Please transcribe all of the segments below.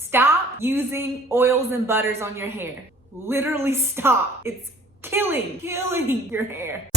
Stop using oils and butters on your hair. Literally stop. It's killing your hair.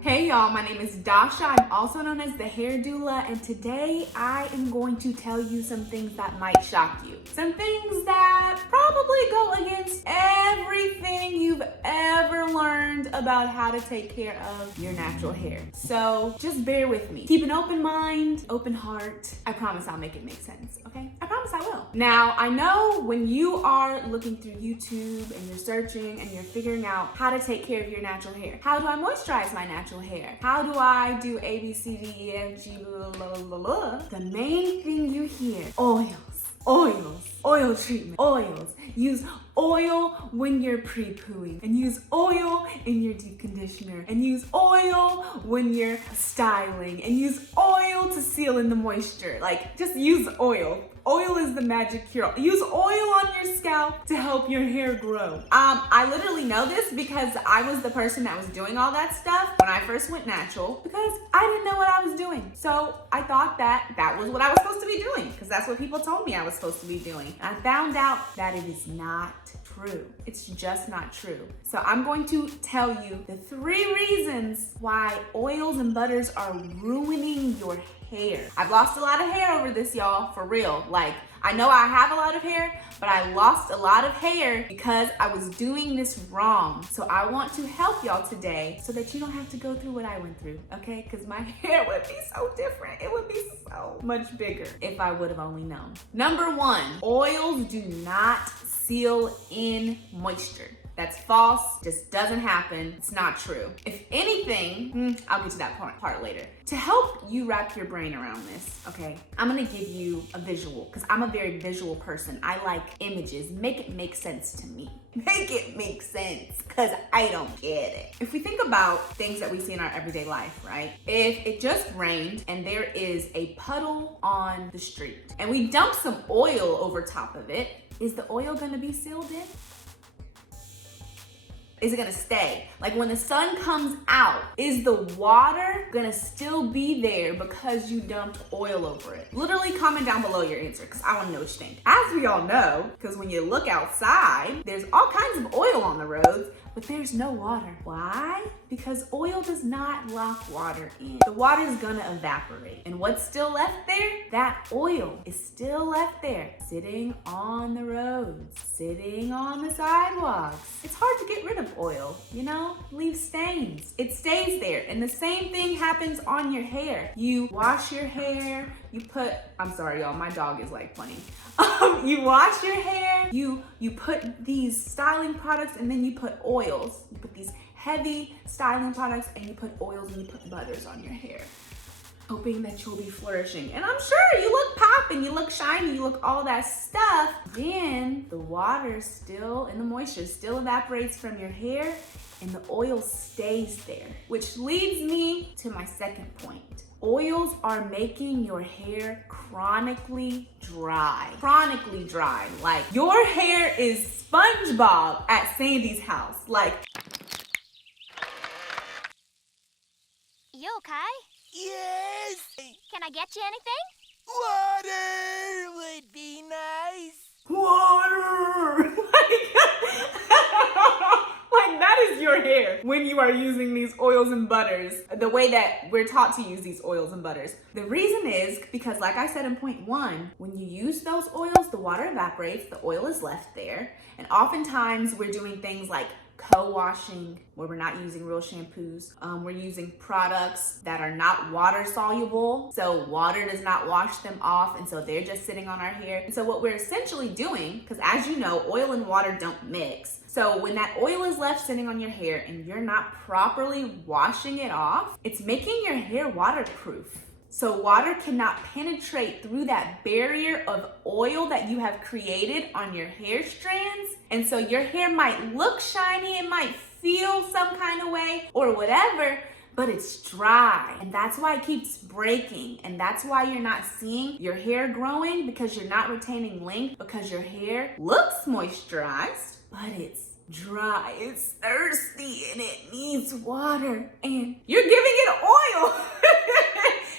Hey y'all, my name is Dasha. I'm also known as the hair doula, and today I am going to tell you some things that might shock you. Some things that probably go against everything you've ever learned about how to take care of your natural hair. So just bear with me. Keep an open mind, open heart. I promise I'll make it make sense, okay? I promise I will. Now, I know when you are looking through YouTube and you're searching and you're figuring out how to take care of your natural hair. How do I moisturize my natural hair? How do I do A, B, C, D, E, F, G, blah, blah, blah, blah? The main thing you hear, oil treatment, oils. Use oil when you're pre-pooing, and use oil in your deep conditioner, and use oil when you're styling, and use oil to seal in the moisture. Like, just use oil. Oil is the magic cure. Use oil on your scalp to help your hair grow. I literally know this because I was the person that was doing all that stuff when I first went natural because I didn't know what I was doing. So I thought that was what I was supposed to be doing because that's what people told me I was supposed to be doing. And I found out that it is not true. It's just not true. So I'm going to tell you the 3 reasons why oils and butters are ruining your hair. I've lost a lot of hair over this, y'all, for real. Like, I know I have a lot of hair, but I lost a lot of hair because I was doing this wrong. So I want to help y'all today so that you don't have to go through what I went through, okay? Because my hair would be so different. It would be so much bigger if I would have only known. Number 1, oils do not seal in moisture. That's false, just doesn't happen. It's not true. If anything, I'll get to that part later. To help you wrap your brain around this, okay, I'm gonna give you a visual because I'm a very visual person. I like images. Make it make sense to me. Make it make sense because I don't get it. If we think about things that we see in our everyday life, right? If it just rained and there is a puddle on the street and we dump some oil over top of it, is the oil gonna be sealed in? Is it gonna stay? Like when the sun comes out, is the water gonna still be there because you dumped oil over it? Literally comment down below your answer because I wanna know what you think. As we all know, because when you look outside, there's all kinds of oil on the roads, but there's no water. Why? Because oil does not lock water in. The water is gonna evaporate. And what's still left there? That oil is still left there, sitting on the roads, sitting on the sidewalks. It's hard to get rid of oil, you know? Leave stains. It stays there. And the same thing happens on your hair. You wash your hair, I'm sorry y'all, my dog is like funny. You wash your hair, you put these styling products, and then you put oils. You put these heavy styling products and you put oils and you put butters on your hair, hoping that you'll be flourishing. And I'm sure you look popping, you look shiny, you look all that stuff. Then the water still, and the moisture still evaporates from your hair and the oil stays there. Which leads me to my second point. Oils are making your hair chronically dry. Chronically dry. Like your hair is SpongeBob at Sandy's house. Like, you okay? Yes! Can I get you anything? Water would be nice. water! Like that is your hair when you are using these oils and butters, the way that we're taught to use these oils and butters. The reason is because, like I said in point 1, when you use those oils, the water evaporates, the oil is left there. And oftentimes we're doing things like co-washing, where we're not using real shampoos. We're using products that are not water soluble, so water does not wash them off, and so they're just sitting on our hair. And so what we're essentially doing, because as you know, oil and water don't mix. So when that oil is left sitting on your hair and you're not properly washing it off, it's making your hair waterproof. So water cannot penetrate through that barrier of oil that you have created on your hair strands. And so your hair might look shiny, it might feel some kind of way or whatever, but it's dry. And that's why it keeps breaking. And that's why you're not seeing your hair growing, because you're not retaining length, because your hair looks moisturized, but it's dry, it's thirsty, and it needs water. And you're giving it oil.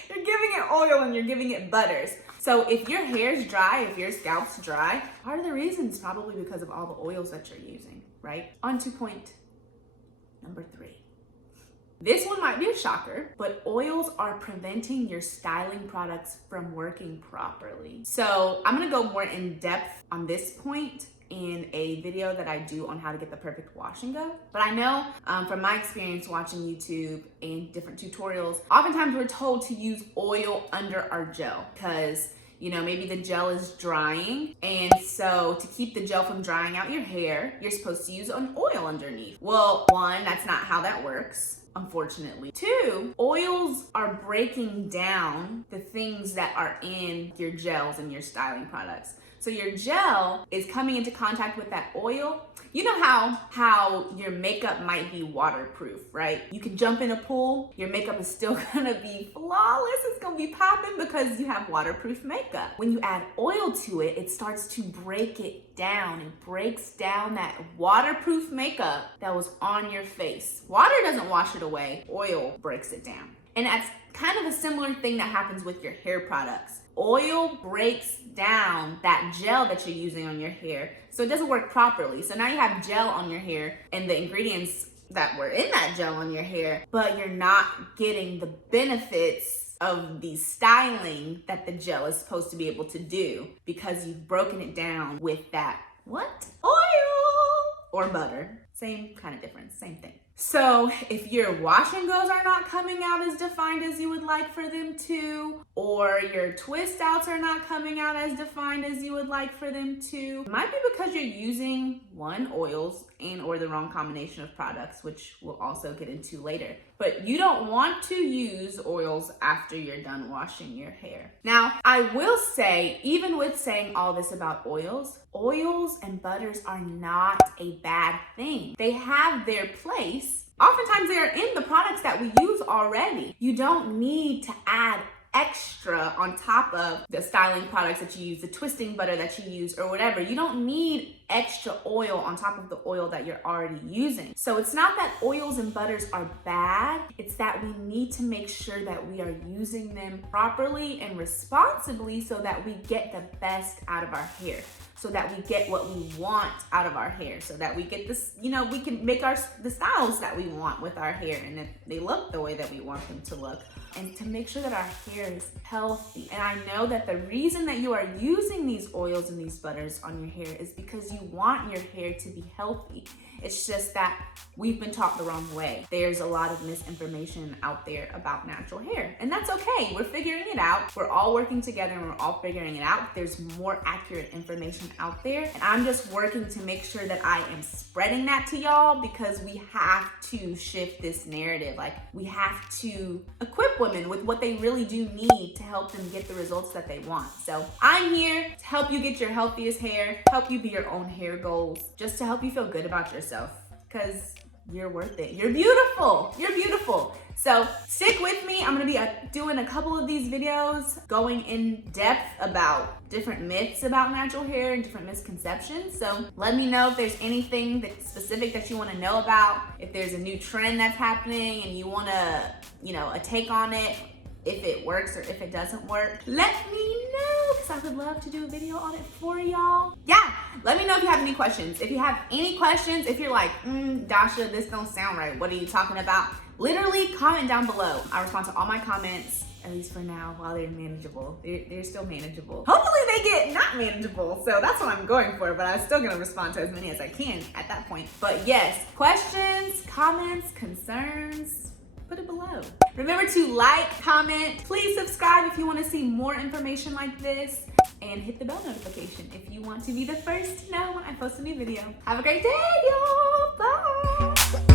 You're giving it oil and you're giving it butters. So if your hair's dry, if your scalp's dry, part of the reason is probably because of all the oils that you're using, right? On to point number 3. This one might be a shocker, but oils are preventing your styling products from working properly. So I'm gonna go more in depth on this point in a video that I do on how to get the perfect wash and go. But I know from my experience watching YouTube and different tutorials, oftentimes we're told to use oil under our gel because, you know, maybe the gel is drying. And so to keep the gel from drying out your hair, you're supposed to use an oil underneath. Well, 1, that's not how that works, unfortunately. 2, oils are breaking down the things that are in your gels and your styling products. So your gel is coming into contact with that oil. You know how your makeup might be waterproof, right? You can jump in a pool, your makeup is still gonna be flawless. It's gonna be popping because you have waterproof makeup. When you add oil to it, it starts to break it down. It breaks down that waterproof makeup that was on your face. Water doesn't wash it away, oil breaks it down. And that's kind of a similar thing that happens with your hair products. Oil breaks down that gel that you're using on your hair, so it doesn't work properly. So now you have gel on your hair and the ingredients that were in that gel on your hair, but you're not getting the benefits of the styling that the gel is supposed to be able to do because you've broken it down with that, what? Oil or butter. Same kind of difference, same thing. So if your wash and goes are not coming out as defined as you would like for them to, or your twist outs are not coming out as defined as you would like for them to, it might be because you're using oils and or the wrong combination of products, which we'll also get into later. But you don't want to use oils after you're done washing your hair. Now, I will say, even with saying all this about oils and butters are not a bad thing. They have their place. Oftentimes they are in the products that we use already. You don't need to add extra on top of the styling products that you use, the twisting butter that you use or whatever. You don't need extra oil on top of the oil that you're already using. So it's not that oils and butters are bad, it's that we need to make sure that we are using them properly and responsibly so that we get the best out of our hair, so that we get what we want out of our hair, so that we get this, you know, we can make the styles that we want with our hair and that they look the way that we want them to look, and to make sure that our hair is healthy. And I know that the reason that you are using these oils and these butters on your hair is because you want your hair to be healthy. It's just that we've been taught the wrong way. There's a lot of misinformation out there about natural hair, and that's okay. We're figuring it out. We're all working together and we're all figuring it out. There's more accurate information out there, and I'm just working to make sure that I am spreading that to y'all because we have to shift this narrative. Like, we have to equip women with what they really do need to help them get the results that they want. So I'm here to help you get your healthiest hair, help you be your own hair goals, just to help you feel good about yourself, because you're worth it. You're beautiful. You're beautiful. So stick with me. I'm gonna be doing a couple of these videos going in depth about different myths about natural hair and different misconceptions. So let me know if there's anything that's specific that you wanna know about, if there's a new trend that's happening and you wanna, you know, a take on it, if it works or if it doesn't work. Let me know, because I would love to do a video on it for y'all. Yeah, let me know if you have any questions. If you have any questions, if you're like, Dasha, this don't sound right, what are you talking about? Literally comment down below. I respond to all my comments, at least for now, while they're manageable. They're still manageable. Hopefully they get not manageable, so that's what I'm going for, but I'm still gonna respond to as many as I can at that point. But yes, questions, comments, concerns, put it below. Remember to like, comment, please subscribe if you want to see more information like this, and hit the bell notification if you want to be the first to know when I post a new video. Have a great day, y'all. Bye.